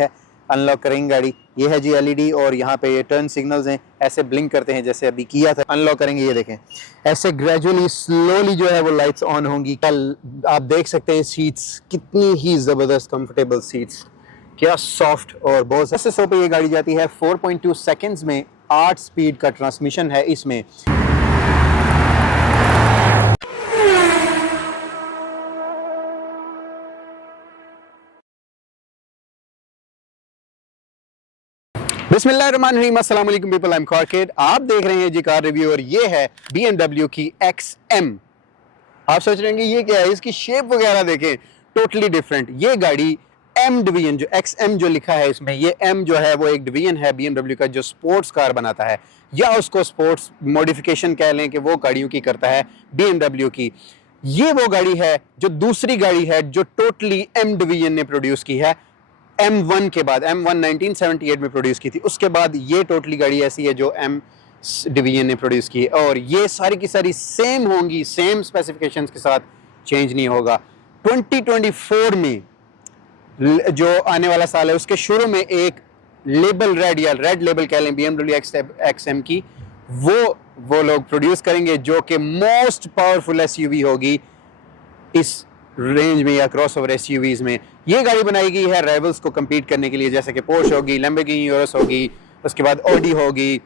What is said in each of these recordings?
है। अनलॉक करेंगे गाड़ी, ये है जी एलईडी और यहाँ पे ये टर्न सिग्नल्स हैं, ऐसे ब्लिंक करते हैं जैसे अभी किया था। अनलॉक करेंगे, ये देखें ऐसे ग्रेजुअली स्लोली जो है वो लाइट्स ऑन होंगी। कल आप देख सकते हैं सीट्स कितनी ही ज़बरदस्त कंफर्टेबल सीट्स, क्या सॉफ्ट और बहुत से 100 पे ये गाड़ी जाती है 4.2 सेकेंड्स में। 8 स्पीड का ट्रांसमिशन है इसमें। बिस्मिल्लाहिर्रहमानिर्रहीम, अस्सलाम वालेकुम पीपल, आई एम खॉर्किड। आप देख रहे हैं जी कार रिव्यू और ये है BMW की XM। आप सोच रहे हैं ये क्या है, इसकी शेप वगैरह देखें, टोटली डिफरेंट। ये गाड़ी M डिवीजन जो XM जो लिखा है इसमें, ये M जो है वो एक डिवीजन है BMW का जो स्पोर्ट्स कार बनाता है, या उसको स्पोर्ट्स मॉडिफिकेशन कह लें कि वो गाड़ियों की करता है BMW की। ये वो गाड़ी है जो दूसरी गाड़ी है जो टोटली M डिवीजन ने प्रोड्यूस की है। M1 के बाद, M1 1978 में प्रोड्यूस की थी, उसके बाद ये टोटली गाड़ी ऐसी है जो M डिवीजन ने प्रोड्यूस की है, और ये सारी की सारी सेम होंगी, सेम स्पेसिफिकेशंस के साथ, चेंज नहीं होगा। 2024 में जो आने वाला साल है उसके शुरू में एक लेबल रेड या रेड लेबल कह लें BMW XM की, वो लोग प्रोड्यूस करेंगे जो कि मोस्ट पावरफुल SUV होगी इस रेंज में या क्रॉसओवर SUVs में। ये गाड़ी बनाई गई है राइवल्स को compete करने के लिए, जैसे कि पोर्श होगी, लैम्बोर्गिनी यूरोस होगी, उसके बाद ऑडी होगी,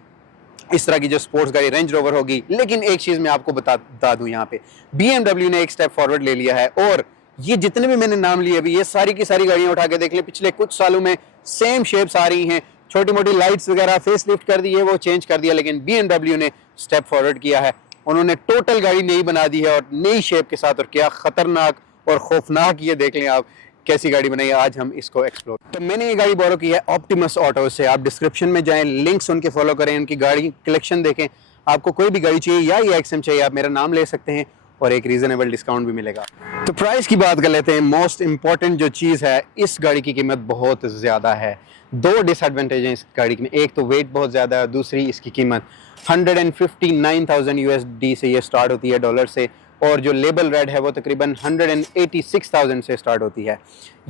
इस तरह की जो स्पोर्ट्स गाड़ी रेंज रोवर होगी। लेकिन एक चीज़ मैं आपको बता दूं, यहाँ पे BMW ने एक स्टेप फॉरवर्ड ले लिया है, और ये जितने भी मैंने नाम लिए अभी, ये सारी की सारी गाड़ियाँ उठा के देख लें, पिछले कुछ सालों में सेम शेप्स आ रही हैं, छोटी मोटी लाइट्स वगैरह फेस लिफ्ट कर दी है, वो चेंज कर दिया, लेकिन BMW ने स्टेप फॉरवर्ड किया है। उन्होंने टोटल गाड़ी नई बना दी है और नई शेप के साथ, और क्या खतरनाक और खौफनाक, ये देख लें आप कैसी गाड़ी बनाई है। आज हम इसको एक्सप्लोर, तो मैंने ये गाड़ी बोरो की है ऑप्टिमस ऑटो से। आप डिस्क्रिप्शन में जाएं, लिंक्स उनके फॉलो करें, उनकी गाड़ी कलेक्शन देखें। आपको कोई भी गाड़ी चाहिए या ये XM चाहिए, आप मेरा नाम ले सकते हैं और एक रीजनेबल डिस्काउंट भी मिलेगा। तो प्राइस की बात कर लेते हैं। मोस्ट इंपॉर्टेंट जो चीज़ है, इस गाड़ी की कीमत बहुत ज़्यादा है। दो डिसएडवांटेज हैं इस गाड़ी में, एक तो वेट बहुत ज़्यादा है, दूसरी इसकी कीमत 159,000 USD से ये स्टार्ट होती है, डॉलर से, और जो लेबल रेड है वो तकरीबन 186,000 से स्टार्ट होती है।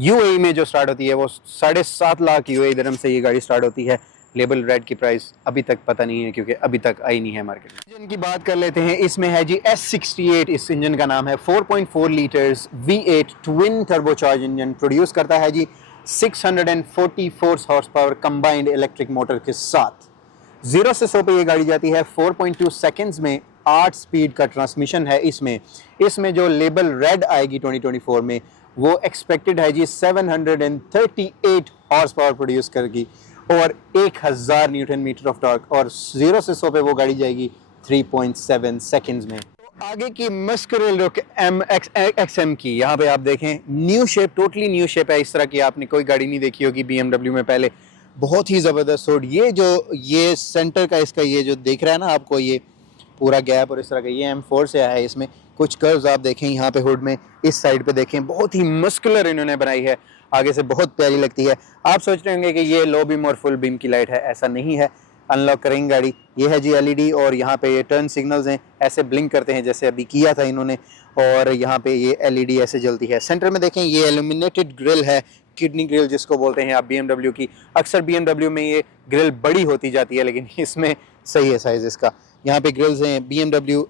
UAE में जो स्टार्ट होती है वो 7.5 लाख UAE दिरहम से ये गाड़ी स्टार्ट होती है। लेबल रेड की प्राइस अभी तक पता नहीं है क्योंकि अभी तक आई नहीं है मार्केट में। इंजन की बात कर लेते हैं, इसमें है जी S68, इस इंजन का नाम है। 4.4 litres V8 twin turbocharge engine produce करता है जी 644 horse power combined electric motor के साथ। 0 से 100 पे ये गाड़ी जाती है 4.2 सेकेंड्स में। 8 स्पीड का ट्रांसमिशन है इसमें जो लेबल रेड आएगी 2024 में, वो एक्सपेक्टेड है जी 738 हॉर्स पावर प्रोड्यूस करेगी और 1000 न्यूटन मीटर ऑफ टॉर्क, और 0 से 100 पे वो गाड़ी जाएगी 3.7 सेकेंड्स में। तो आगे की मस्कुरल लुक XM की, यहाँ पे आप देखें new shape, totally new shape है। इस तरह की आपने कोई गाड़ी नहीं देखी होगी BMW में पहले, बहुत ही ज़बरदस्त। और ये सेंटर का इसका ये जो दिख रहा है ना आपको, ये पूरा गैप और इस तरह का, ये M4 से आया है। इसमें कुछ कर्व्स आप देखें यहाँ पे हुड में, इस साइड पे देखें, बहुत ही मस्कुलर इन्होंने बनाई है, आगे से बहुत प्यारी लगती है। आप सोच रहे होंगे कि ये लो बीम और फुल बीम की लाइट है, ऐसा नहीं है। अनलॉक करेंगे गाड़ी, ये है जी एलईडी और यहाँ पे ये टर्न सिग्नल्स हैं, ऐसे ब्लिंक करते हैं जैसे अभी किया था इन्होंने, और यहाँ पे ये एलईडी ऐसे जलती है। सेंटर में देखें ये एल्यूमिनेटेड ग्रिल है, किडनी ग्रिल जिसको बोलते हैं आप BMW की। अक्सर BMW में ये ग्रिल बड़ी होती जाती है, लेकिन इसमें सही है साइज़ इसका। यहाँ पे ग्रिल्स हैं, BMW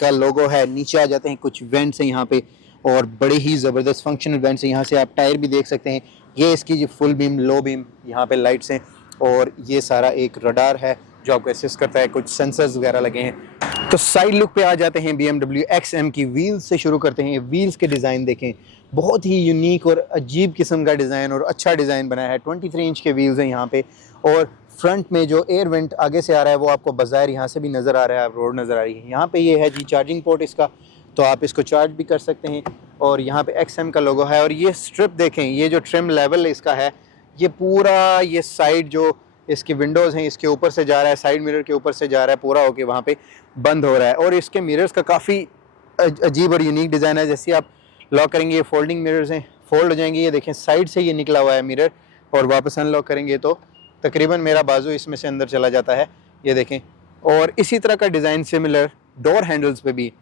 का लोगो है। नीचे आ जाते हैं, कुछ वेंट्स हैं यहाँ पे, और बड़े ही ज़बरदस्त फंक्शनल वेंट्स हैं। यहाँ से आप टायर भी देख सकते हैं। ये इसकी जो फुल बीम, लो बीम, यहाँ पे लाइट्स हैं, और ये सारा एक रडार है जो आपको असिस्ट करता है, कुछ सेंसर्स वगैरह लगे हैं। तो साइड लुक पे आ जाते हैं BMW XM की। व्हील्स से शुरू करते हैं। व्हील्स के डिज़ाइन देखें, बहुत ही यूनिक और अजीब किस्म का डिज़ाइन और अच्छा डिज़ाइन बनाया है। 23 इंच के व्हील्स हैं यहाँ पे, और फ्रंट में जो एयर वेंट आगे से आ रहा है वो आपको बाज़ाहिर यहाँ से भी नज़र आ रहा है, रोड नज़र आ रही है। यहाँ पे ये है जी चार्जिंग पोर्ट इसका, तो आप इसको चार्ज भी कर सकते हैं। और यहाँ पे XM का लोगो है, और ये स्ट्रिप देखें, ये जो ट्रिम लेवल इसका है, ये पूरा ये साइड जो इसकी विंडोज़ हैं इसके ऊपर से जा रहा है, साइड मिरर के ऊपर से जा रहा है पूरा होके, वहाँ पे बंद हो रहा है। और इसके मिरर्स का काफ़ी अजीब और यूनिक डिज़ाइन है। जैसे आप लॉक करेंगे, ये फोल्डिंग मिरर्स हैं, फोल्ड हो जाएंगे। ये देखें साइड से ये निकला हुआ है मिरर, और वापस अनलॉक करेंगे तो तकरीबन मेरा बाजू इसमें से अंदर चला जाता है, ये देखें। और इसी तरह का डिज़ाइन सिमिलर डोर हैंडल्स पे भी,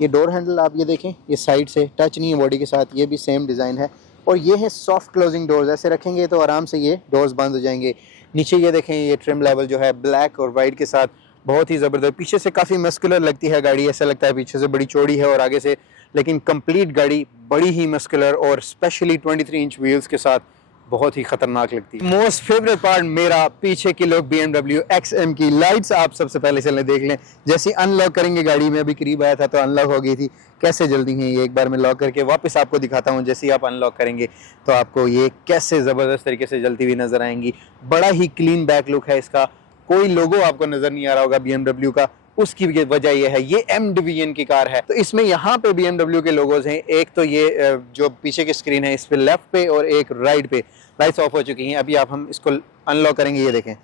ये डोर हैंडल आप ये देखें, ये साइड से टच नहीं है बॉडी के साथ, ये भी सेम डिज़ाइन है। और ये है सॉफ्ट क्लोजिंग डोर्स, ऐसे रखेंगे तो आराम से ये डोर्स बंद हो जाएंगे। नीचे ये देखें, ये ट्रिम लेवल जो है ब्लैक और वाइट के साथ बहुत ही ज़बरदस्त। पीछे से काफ़ी मस्कुलर लगती है गाड़ी, ऐसा लगता है पीछे से बड़ी चौड़ी है और आगे से, लेकिन कंप्लीट गाड़ी बड़ी ही मस्कुलर और स्पेशली 23 इंच व्हील्स के साथ बहुत ही खतरनाक लगती है। मोस्ट फेवरेट पार्ट मेरा पीछे की लुक BMW XM की लाइट्स आप सबसे पहले चले देख लें। जैसे अनलॉक करेंगे गाड़ी में, अभी करीब आया था तो अनलॉक हो गई थी, कैसे जल्दी हैं ये। एक बार मैं लॉक करके वापस आपको दिखाता हूँ। जैसे ही आप अनलॉक करेंगे तो आपको ये कैसे ज़बरदस्त तरीके से जलती हुई नजर आएंगी। बड़ा ही क्लीन बैक लुक है इसका, कोई लोगो आपको नजर नहीं आ रहा होगा BMW का। उसकी वजह यह है, ये M डिवीजन की कार है तो इसमें यहाँ पे BMW के लोगोज हैं। एक तो ये जो पीछे की स्क्रीन है इस पे लेफ्ट पे और एक राइट पे लाइट्स ऑफ हो चुकी हैं। अभी आप हम इसको अनलॉक करेंगे, ये देखें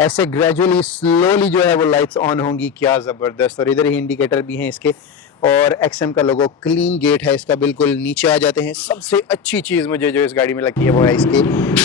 ऐसे ग्रेजुअली स्लोली जो है वो लाइट्स ऑन होंगी, क्या ज़बरदस्त। और इधर ही इंडिकेटर भी हैं इसके, और XM का लोगो, क्लीन गेट है इसका बिल्कुल। नीचे आ जाते हैं, सबसे अच्छी चीज़ मुझे जो इस गाड़ी में लगती है वो है इसके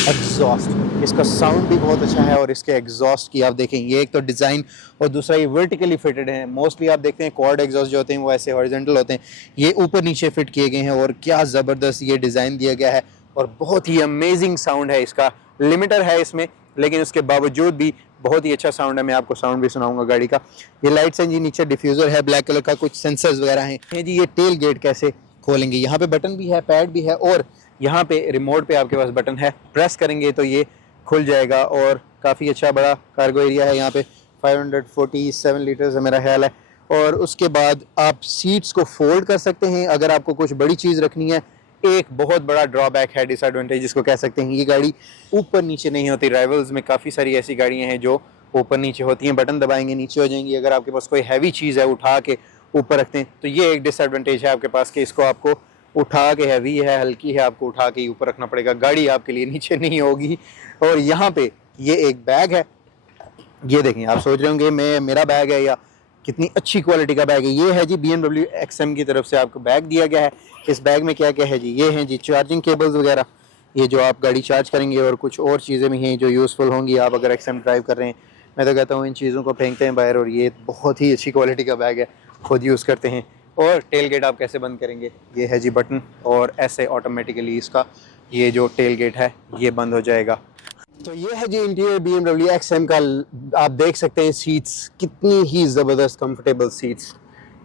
एग्जॉस्ट। इसका साउंड भी बहुत अच्छा है और इसके एग्जॉस्ट की आप देखें, ये एक तो डिज़ाइन और दूसरा ये वर्टिकली फिटेड है। मोस्टली आप देखते हैं क्वाड एग्जॉस्ट जो होते हैं वो ऐसे हॉरिजॉन्टल होते हैं, ये ऊपर नीचे फिट किए गए हैं और क्या ज़बरदस्त ये डिज़ाइन दिया गया है और बहुत ही अमेजिंग साउंड है इसका। लिमिटर है इसमें लेकिन उसके बावजूद भी बहुत ही अच्छा साउंड है। मैं आपको साउंड भी सुनाऊंगा गाड़ी का। ये लाइट्स हैं जी, नीचे डिफ्यूज़र है ब्लैक कलर का, कुछ सेंसर्स वगैरह हैं। ये जी ये टेल गेट कैसे खोलेंगे, यहाँ पे बटन भी है, पैड भी है और यहाँ पे रिमोट पे आपके पास बटन है, प्रेस करेंगे तो ये खुल जाएगा। और काफ़ी अच्छा बड़ा कार्गो एरिया है यहाँ पे, 547 लीटर्स है मेरा ख्याल है। और उसके बाद आप सीट्स को फोल्ड कर सकते हैं अगर आपको कुछ बड़ी चीज़ रखनी है। एक बहुत बड़ा ड्रॉबैक है, डिसएडवांटेज जिसको कह सकते हैं, ये गाड़ी ऊपर नीचे नहीं होती। राइवल्स में काफ़ी सारी ऐसी गाड़ियां हैं जो ऊपर नीचे होती हैं, बटन दबाएंगे नीचे हो जाएंगी। अगर आपके पास कोई हैवी चीज़ है उठा के ऊपर रखते हैं तो ये एक डिसएडवांटेज है आपके पास कि इसको आपको उठा के, हैवी है हल्की है, आपको उठा के ऊपर रखना पड़ेगा, गाड़ी आपके लिए नीचे नहीं होगी। और यहाँ पे ये एक बैग है, ये देखें, आप सोच रहे होंगे मैं मेरा बैग है या कितनी अच्छी क्वालिटी का बैग है। ये है जी BMW XM की तरफ से आपको बैग दिया गया है। इस बैग में क्या क्या है जी, ये हैं जी चार्जिंग केबल्स वगैरह, ये जो आप गाड़ी चार्ज करेंगे, और कुछ और चीज़ें भी हैं जो यूज़फुल होंगी आप अगर XM ड्राइव कर रहे हैं। मैं तो कहता हूँ इन चीज़ों को फेंकते हैं बाहर, और ये बहुत ही अच्छी क्वालिटी का बैग है, खुद यूज़ करते हैं। और टेल गेट आप कैसे बंद करेंगे, ये है जी बटन, और ऐसे ऑटोमेटिकली इसका ये जो टेल गेट है ये बंद हो जाएगा। तो ये है जी इंटीरियर BMW XM का। आप देख सकते हैं सीट्स कितनी ही ज़बरदस्त कंफर्टेबल सीट्स,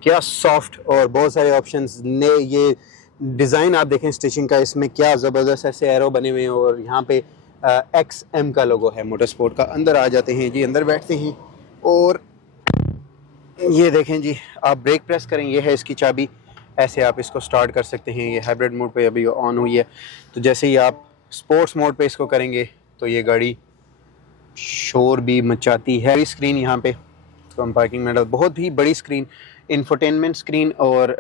क्या सॉफ्ट, और बहुत सारे ऑप्शंस ने। ये डिज़ाइन आप देखें स्टिचिंग का, इसमें क्या ज़बरदस्त ऐसे एरो बने हुए हैं, और यहाँ पे XM का लोगो है मोटर स्पोर्ट का। अंदर आ जाते हैं जी, अंदर बैठते हैं और ये देखें जी, आप ब्रेक प्रेस करें, ये है इसकी चाबी, ऐसे आप इसको स्टार्ट कर सकते हैं। ये हाइब्रिड मोड पे अभी ऑन हुई है, तो जैसे ही आप स्पोर्ट्स मोड पे इसको करेंगे तो ये गाड़ी शोर भी मचाती है। स्क्रीन यहाँ पे पार्किंग में बहुत ही बड़ी स्क्रीन, इंफोटेनमेंट स्क्रीन, और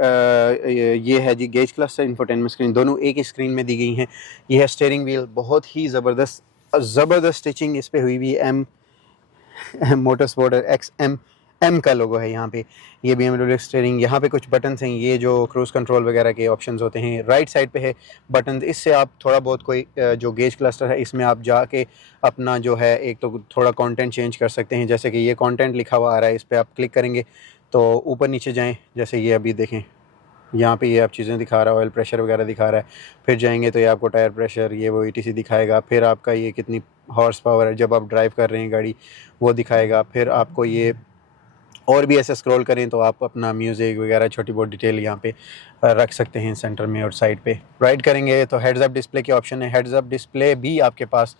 ये है जी गेज क्लस्टर, इंफोटेनमेंट स्क्रीन, दोनों एक ही स्क्रीन में दी गई हैं। ये है स्टीयरिंग व्हील, बहुत ही ज़बरदस्त स्टिचिंग इस पे हुई हुई है। मोटर स्पोर्ट XM का लोगो है यहाँ पे। ये BMW स्टीयरिंग, यहाँ पे कुछ बटन्स हैं, ये जो क्रूज़ कंट्रोल वगैरह के ऑप्शंस होते हैं। राइट साइड पे है बटन, इससे आप थोड़ा बहुत कोई जो गेज क्लस्टर है इसमें आप जाके अपना जो है एक तो थोड़ा कंटेंट चेंज कर सकते हैं। जैसे कि ये कंटेंट लिखा हुआ आ रहा है, इस पर आप क्लिक करेंगे तो ऊपर नीचे जाएँ, जैसे ये अभी देखें यहाँ पे ये आप चीज़ें दिखा रहा है, ऑयल प्रेशर वगैरह दिखा रहा है। फिर जाएंगे तो ये आपको टायर प्रेशर, ये वो ETC दिखाएगा। फिर आपका ये कितनी हॉर्स पावर है जब आप ड्राइव कर रहे हैं गाड़ी, वो दिखाएगा। फिर आपको ये और भी ऐसे स्क्रॉल करें तो आप अपना म्यूज़िक वगैरह छोटी बहुत डिटेल यहाँ पे रख सकते हैं सेंटर में। और साइड पे राइट करेंगे तो हेड्स अप डिस्प्ले के ऑप्शन है। हेड्स अप डिस्प्ले भी आपके पास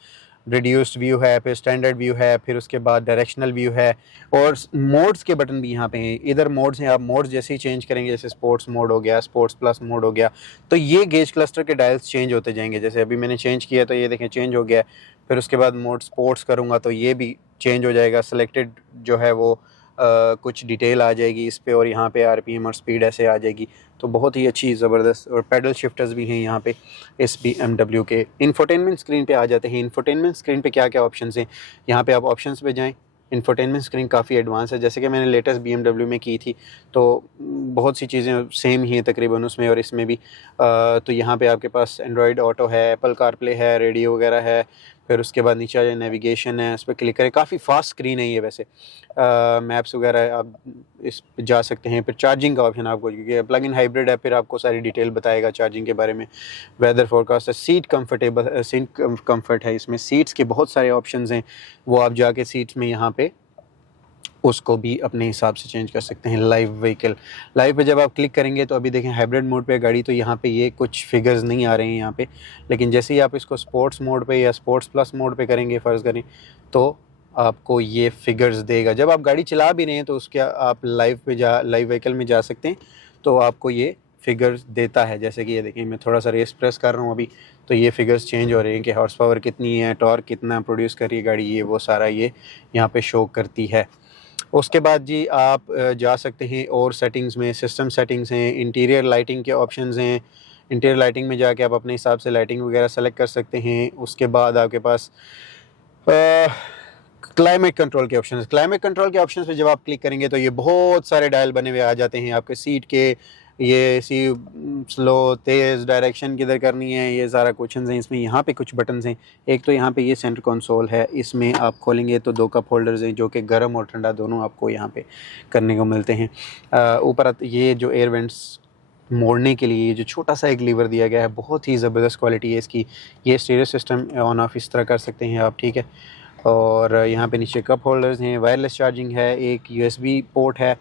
रिड्यूस्ड व्यू है, फिर स्टैंडर्ड व्यू है, फिर उसके बाद डायरेक्शनल व्यू है, और मोड्स के बटन भी यहाँ पे हैं। इधर मोड्स हैं, आप मोड्स जैसे ही चेंज करेंगे, जैसे स्पोर्ट्स मोड हो गया, स्पोर्ट्स प्लस मोड हो गया, तो ये गेज क्लस्टर के डायल्स चेंज होते जाएंगे। जैसे अभी मैंने चेंज किया तो ये देखें चेंज हो गया। फिर उसके बाद मोड स्पोर्ट्स करूँगा तो ये भी चेंज हो जाएगा। सेलेक्टेड जो है वो कुछ डिटेल आ जाएगी इस पे, और यहाँ पे RPM और स्पीड ऐसे आ जाएगी। तो बहुत ही अच्छी ज़बरदस्त, और पेडल शिफ्टर्स भी हैं यहाँ पे इस BMW के। इंफोटेनमेंट स्क्रीन पे आ जाते हैं। इंफोटेनमेंट स्क्रीन पे क्या क्या ऑप्शंस हैं, यहाँ पे आप ऑप्शंस पे जाएं। इंफोटेनमेंट स्क्रीन काफ़ी एडवांस है, जैसे कि मैंने लेटेस्ट BMW में की थी तो बहुत सी चीज़ें सेम ही हैं तकरीबन उसमें और इसमें भी। तो यहाँ पे आपके पास एंड्रॉयड ऑटो है, एप्पल कारप्ले है, रेडियो वगैरह है, फिर उसके बाद नीचे आ जाए, नेविगेशन है, उस पर क्लिक करें। काफ़ी फास्ट स्क्रीन है ये वैसे। मैप्स वगैरह आप इस पे जा सकते हैं। फिर चार्जिंग का ऑप्शन आपको, क्योंकि प्लग इन हाइब्रिड है, फिर आपको सारी डिटेल बताएगा चार्जिंग के बारे में। वेदर फोरकास्ट है, सीट कम्फर्ट है, इसमें सीट्स के बहुत सारे ऑप्शंस हैं, वो आप जाके सीट्स में यहाँ पे उसको भी अपने हिसाब से चेंज कर सकते हैं। लाइव व्हीकल, लाइव पे जब आप क्लिक करेंगे तो अभी देखें हाइब्रिड मोड पे गाड़ी, तो यहाँ पे ये कुछ फिगर्स नहीं आ रहे हैं यहाँ पे, लेकिन जैसे ही आप इसको स्पोर्ट्स मोड पे या स्पोर्ट्स प्लस मोड पे करेंगे फ़र्ज़ करें, तो आपको ये फिगर्स देगा। जब आप गाड़ी चला भी रहे हैं तो उसके आप लाइव व्हीकल में जा सकते हैं, तो आपको ये फिगर्स देता है। जैसे कि ये देखें, मैं थोड़ा सा रेस प्रेस कर रहा हूँ अभी, तो ये फिगर्स चेंज हो रहे हैं कि हॉर्स पावर कितनी है, टॉर्क कितना प्रोड्यूस कर रही है गाड़ी, ये वो सारा ये यहाँ पे शो करती है। उसके बाद जी आप जा सकते हैं और सेटिंग्स में, सिस्टम सेटिंग्स हैं, इंटीरियर लाइटिंग के ऑप्शंस हैं। इंटीरियर लाइटिंग में जाके आप अपने हिसाब से लाइटिंग वगैरह सेलेक्ट कर सकते हैं। उसके बाद आपके पास क्लाइमेट कंट्रोल के ऑप्शन, क्लाइमेट कंट्रोल के ऑप्शन पे जब आप क्लिक करेंगे तो ये बहुत सारे डायल बने हुए आ जाते हैं आपके सीट के। ये सी स्लो, तेज़, डायरेक्शन किधर करनी है, ये सारा क्वेश्चन हैं इसमें। यहाँ पे कुछ बटन्स हैं। एक तो यहाँ पे ये सेंटर कंसोल है, इसमें आप खोलेंगे तो 2 कप होल्डर्स हैं जो कि गर्म और ठंडा दोनों आपको यहाँ पे करने को मिलते हैं। ऊपर ये जो एयर वेंट्स मोड़ने के लिए जो छोटा सा एक लीवर दिया गया है, बहुत ही ज़बरदस्त क्वालिटी है इसकी। ये स्टीरियो सिस्टम ऑन ऑफ इस तरह कर सकते हैं आप, ठीक है। और यहाँ पे नीचे कप होल्डर्स हैं, वायरलेस चार्जिंग है, एक USB पोर्ट है।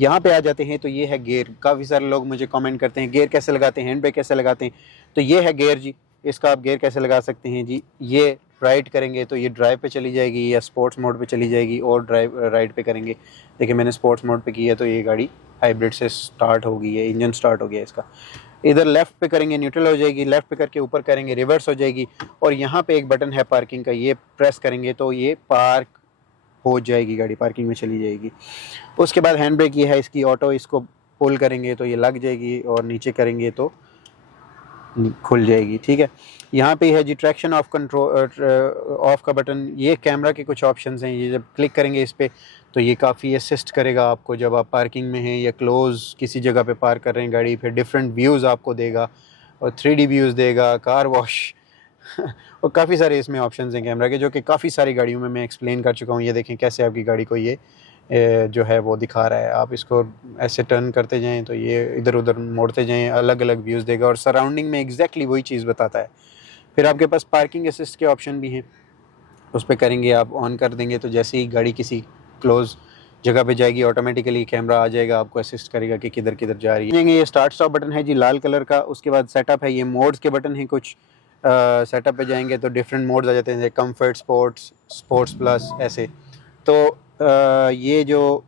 यहाँ पे आ जाते हैं तो ये है गियर। काफ़ी सारे लोग मुझे कमेंट करते हैं गियर कैसे लगाते हैं, हैंड ब्रेक कैसे लगाते हैं, तो ये है गियर जी। इसका आप गियर कैसे लगा सकते हैं जी, ये राइट करेंगे तो ये ड्राइव पे चली जाएगी या स्पोर्ट्स मोड पे चली जाएगी, और ड्राइव राइट पे करेंगे, देखिए मैंने स्पोर्ट्स मोड पे किया तो ये गाड़ी हाइब्रिड से स्टार्ट हो गई है, इंजन स्टार्ट हो गया इसका। इधर लेफ़्ट पे करेंगे न्यूट्रल हो जाएगी, लेफ़्ट पे करके ऊपर करेंगे रिवर्स हो जाएगी। और यहाँ पे एक बटन है पार्किंग का, ये प्रेस करेंगे तो ये पार्क हो जाएगी, गाड़ी पार्किंग में चली जाएगी। उसके बाद हैंड ब्रेक ये है इसकी ऑटो, इसको पुल करेंगे तो ये लग जाएगी और नीचे करेंगे तो खुल जाएगी, ठीक है। यहाँ पे है जी ट्रैक्शन ऑफ कंट्रोल, ऑफ का बटन। ये कैमरा के कुछ ऑप्शंस हैं, ये जब क्लिक करेंगे इस पर तो ये काफ़ी असिस्ट करेगा आपको जब आप पार्किंग में हैं या क्लोज़ किसी जगह पे पार्क कर रहे हैं गाड़ी। फिर डिफरेंट व्यूज़ आपको देगा और 3D व्यूज़ देगा, कार वॉश और काफ़ी सारे इसमें ऑप्शंस हैं कैमरा के, जो कि काफ़ी सारी गाड़ियों में मैं एक्सप्लेन कर चुका हूँ। ये देखें कैसे आपकी गाड़ी को ये जो है वो दिखा रहा है। आप इसको ऐसे टर्न करते जाएं तो ये इधर उधर मोड़ते जाएं, अलग अलग व्यूज़ देगा और सराउंडिंग में एग्जैक्टली वही चीज़ बताता है। फिर आपके पास पार्किंग असिस्ट के ऑप्शन भी हैं, उस पर करेंगे आप, ऑन कर देंगे तो जैसे ही गाड़ी किसी क्लोज़ जगह पे जाएगी ऑटोमेटिकली कैमरा आ जाएगा, आपको असिस्ट करेगा कि किधर किधर जा रही है। ये स्टार्ट स्टॉप बटन है जी लाल कलर का। उसके बाद सेटअप है, ये मोड्स के बटन हैं कुछ। सेटअप पे जाएंगे तो डिफरेंट मोड्स आ जाते हैं, जैसे कंफर्ट, स्पोर्ट्स, स्पोर्ट्स प्लस, ऐसे। तो ये जो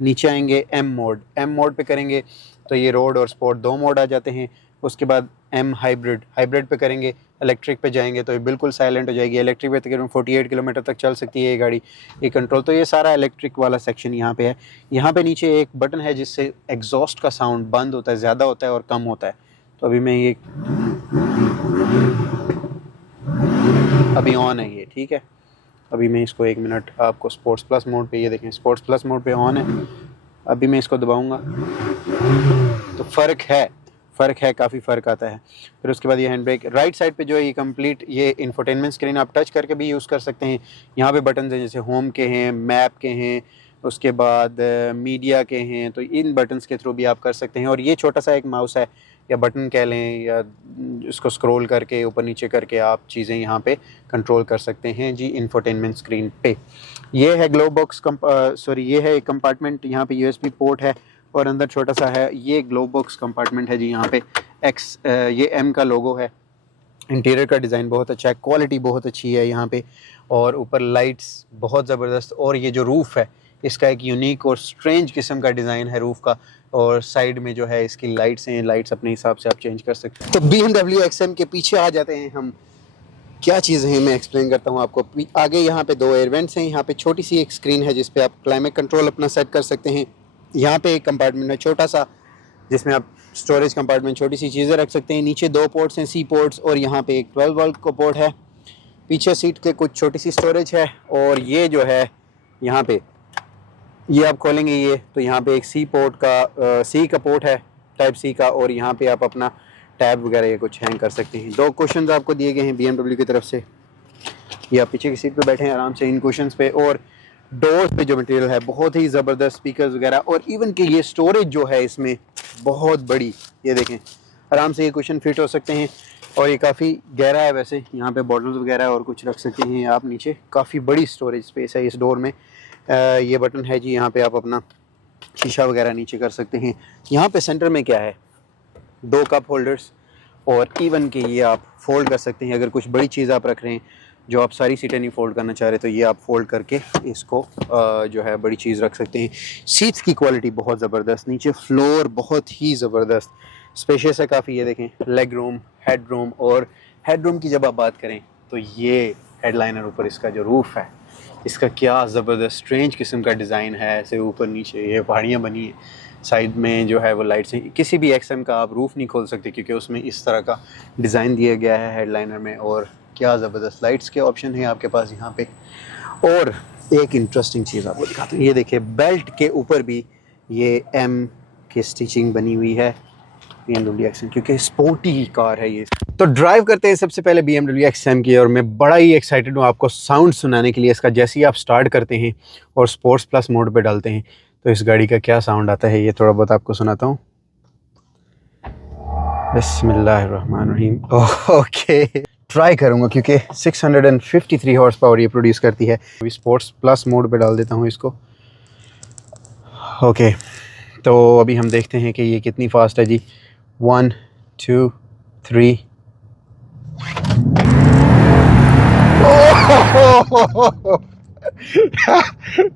नीचे आएंगे एम मोड पे करेंगे तो ये रोड और स्पोर्ट 2 मोड आ जाते हैं। उसके बाद एम हाइब्रिड पे करेंगे, इलेक्ट्रिक पे जाएंगे तो ये बिल्कुल साइलेंट हो जाएगी। इलेक्ट्रिक पे तकरीबन 48 किलोमीटर तक चल सकती है ये गाड़ी, ये कंट्रोल। तो ये सारा इलेक्ट्रिक वाला सेक्शन यहाँ पे है। यहाँ पे नीचे एक बटन है जिससे एग्जॉस्ट का साउंड बंद होता है, ज़्यादा होता है और कम होता है। तो अभी मैं ये अभी ऑन है ये, ठीक है। अभी मैं इसको 1 मिनट आपको स्पोर्ट्स प्लस मोड पे, ये देखें स्पोर्ट्स प्लस मोड पे ऑन है। अभी मैं इसको दबाऊंगा तो फ़र्क है, काफ़ी फ़र्क आता है। फिर उसके बाद ये हैंड ब्रेक, राइट साइड पे जो है ये कंप्लीट ये इंफोटेनमेंट स्क्रीन, आप टच करके भी यूज़ कर सकते हैं। यहाँ पे बटन हैं जैसे होम के हैं, मैप के हैं, उसके बाद मीडिया के हैं, तो इन बटन्स के थ्रू भी आप कर सकते हैं। और ये छोटा सा एक माउस है या बटन कह लें, या इसको स्क्रॉल करके ऊपर नीचे करके आप चीज़ें यहाँ पे कंट्रोल कर सकते हैं जी इंफोटेनमेंट स्क्रीन पे। ये है ग्लो बॉक्स ये है एक कंपार्टमेंट, यहाँ पे USB पोर्ट है और अंदर छोटा सा है ये ग्लो बॉक्स कंपार्टमेंट है जी। यहाँ पे ये M का लोगो है। इंटीरियर का डिज़ाइन बहुत अच्छा है, क्वालिटी बहुत अच्छी है यहाँ पे, और ऊपर लाइट्स बहुत ज़बरदस्त। और ये जो रूफ़ है इसका एक यूनिक और स्ट्रेंज किस्म का डिज़ाइन है रूफ़ का, और साइड में जो है इसकी लाइट्स हैं, लाइट्स अपने हिसाब से आप चेंज कर सकते हैं। तो BMW XM के पीछे आ जाते हैं हम, क्या चीज़ है मैं एक्सप्लेन करता हूँ आपको। आगे यहाँ पे 2 एयर वेंट्स हैं, यहाँ पे छोटी सी एक स्क्रीन है जिस पे आप क्लाइमेट कंट्रोल अपना सेट कर सकते हैं। यहाँ पे एक कंपार्टमेंट है छोटा सा जिसमें आप स्टोरेज कंपार्टमेंट छोटी सी चीज़ें रख सकते हैं। नीचे 2 पोर्ट्स हैं, C पोर्ट्स, और यहाँ पे एक 12 वोल्ट का पोर्ट है। पीछे सीट के कुछ छोटी सी स्टोरेज है। और ये जो है यहाँ पे ये आप खोलेंगे ये तो यहाँ पे एक C पोर्ट का C का पोर्ट है टाइप C का, और यहाँ पे आप अपना टैब वगैरह ये कुछ हैंग कर सकते हैं। 2 क्वेश्चन आपको दिए गए हैं BMW की तरफ से। ये आप पीछे की सीट पे बैठे हैं आराम से इन कुशन्स पे, और डोर्स पे जो मटेरियल है बहुत ही ज़बरदस्त, स्पीकर्स वगैरह, और इवन कि ये स्टोरेज जो है इसमें बहुत बड़ी, ये देखें आराम से ये कुशन फिट हो सकते हैं, और ये काफ़ी गहरा है वैसे, यहाँ पे बॉटल्स वगैरह और कुछ रख सकते हैं आप नीचे, काफ़ी बड़ी स्टोरेज स्पेस है इस डोर में। ये बटन है जी, यहाँ पे आप अपना शीशा वगैरह नीचे कर सकते हैं। यहाँ पे सेंटर में क्या है, 2 कप होल्डर्स, और इवन कि ये आप फोल्ड कर सकते हैं, अगर कुछ बड़ी चीज़ आप रख रहे हैं जो आप सारी सीटें नहीं फोल्ड करना चाह रहे तो ये आप फोल्ड करके इसको जो है बड़ी चीज़ रख सकते हैं। सीट्स की क्वालिटी बहुत ज़बरदस्त, नीचे फ्लोर बहुत ही ज़बरदस्त, स्पेशियस है काफ़ी। ये देखें लेग रूम, हेड रूम, और हेड रूम की जब आप बात करें तो ये हेडलाइनर ऊपर इसका जो रूफ़ है इसका क्या ज़बरदस्त स्ट्रेंज किस्म का डिज़ाइन है, ऐसे ऊपर नीचे ये पहाड़ियाँ बनी हैं, साइड में जो है वो लाइट्स हैं। किसी भी XM का आप रूफ़ नहीं खोल सकते क्योंकि उसमें इस तरह का डिज़ाइन दिया गया है हेडलाइनर में, और क्या ज़बरदस्त लाइट्स के ऑप्शन है आपके पास यहाँ पे। और एक इंटरेस्टिंग चीज़ आपको दिखाता हूँ, ये देखिए बेल्ट के ऊपर भी ये M की स्टिचिंग बनी हुई है BMW XM, क्योंकि स्पोर्टी कार है ये। तो ड्राइव करते हैं सबसे पहले BMW XM की, और मैं बड़ा ही एक्साइटेड हूँ आपको साउंड सुनाने के लिए इसका। जैसे ही आप स्टार्ट करते हैं और स्पोर्ट्स प्लस मोड पे डालते हैं तो इस गाड़ी का क्या साउंड आता है, ये थोड़ा बहुत आपको सुनाता हूँ। बिस्मिल्लाहिर्रहमानिर्रहीम। ओके, ट्राई करूँगा क्योंकि 653 हॉर्स पावर ये प्रोड्यूस करती है। अभी स्पोर्ट्स प्लस मोड पे डाल देता हूँ इसको। ओके, तो अभी हम देखते हैं कि ये कितनी फास्ट है जी। 1 2 3।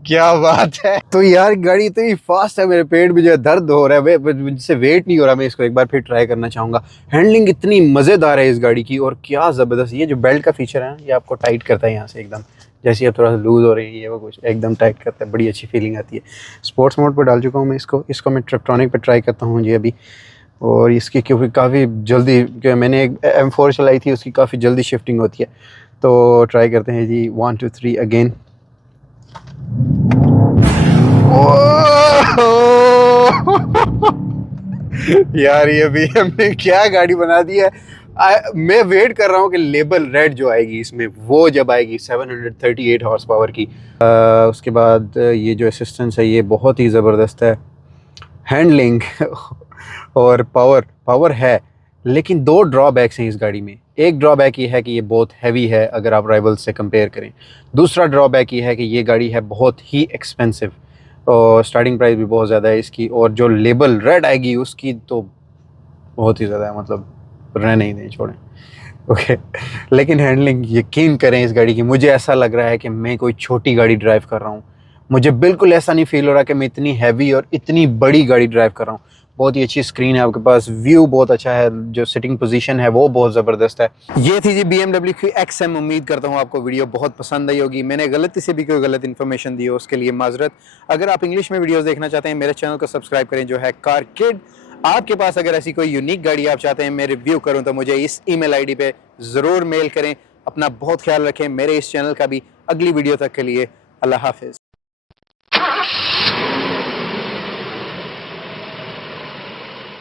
क्या बात है। तो यार गाड़ी इतनी फास्ट है, मेरे पेट में जो है दर्द हो रहा है, मुझसे वेट नहीं हो रहा। मैं इसको एक बार फिर ट्राई करना चाहूँगा। हैंडलिंग इतनी मज़ेदार है इस गाड़ी की, और क्या ज़बरदस्त। ये जो बेल्ट का फीचर है ये आपको टाइट करता है यहाँ से एकदम, जैसे आप थोड़ा सा लूज़ हो रही है ये वो कुछ एकदम टाइट करता है, बड़ी अच्छी फीलिंग आती है। स्पोर्ट्स मोड पर डाल चुका हूँ मैं इसको मैं ट्रिप्टॉनिक पर ट्राई करता हूँ जी अभी। और इसकी क्योंकि काफ़ी जल्दी, मैंने एक M4 चलाई थी, उसकी काफ़ी जल्दी शिफ्टिंग होती है। तो ट्राई करते हैं जी। 1 2 3 अगेन। यार ये भी हमने क्या गाड़ी बना दी है। मैं वेट कर रहा हूँ कि लेबल रेड जो आएगी इसमें, वो जब आएगी 738 हॉर्स पावर की। उसके बाद ये जो असिस्टेंस है ये बहुत ही ज़बरदस्त है। हैंडलिंग और पावर है, लेकिन 2 ड्रॉबैक्स हैं इस गाड़ी में। एक ड्रॉबैक ये है कि ये बहुत हैवी है अगर आप राइवल से कंपेयर करें। दूसरा ड्रॉबैक ये है कि ये गाड़ी है बहुत ही एक्सपेंसिव, और स्टार्टिंग प्राइस भी बहुत ज़्यादा है इसकी, और जो लेबल रेड आएगी उसकी तो बहुत ही ज़्यादा है, मतलब रहने ही नहीं छोड़ें। ओके लेकिन हैंडलिंग यकीन करें इस गाड़ी की, मुझे ऐसा लग रहा है कि मैं कोई छोटी गाड़ी ड्राइव कर रहा हूँ। मुझे बिल्कुल ऐसा नहीं फील हो रहा कि मैं इतनी हैवी और इतनी बड़ी गाड़ी ड्राइव कर रहा हूँ। बहुत ही अच्छी स्क्रीन है आपके पास, व्यू बहुत अच्छा है, जो सिटिंग पोजीशन है वो बहुत ज़बरदस्त है। ये थी जी BMW की XM। उम्मीद करता हूँ आपको वीडियो बहुत पसंद आई होगी। मैंने गलती से भी कोई गलत इन्फॉर्मेशन दी हो उसके लिए माजरत। अगर आप इंग्लिश में वीडियोस देखना चाहते हैं मेरे चैनल को सब्सक्राइब करें जो है कार किड। आपके पास अगर ऐसी कोई यूनिक गाड़ी आप चाहते हैं मैं रिव्यू करूँ तो मुझे इस email ID पे ज़रूर मेल करें। अपना बहुत ख्याल रखें। मेरे इस चैनल का भी अगली वीडियो तक के लिए अल्लाह हाफिज़।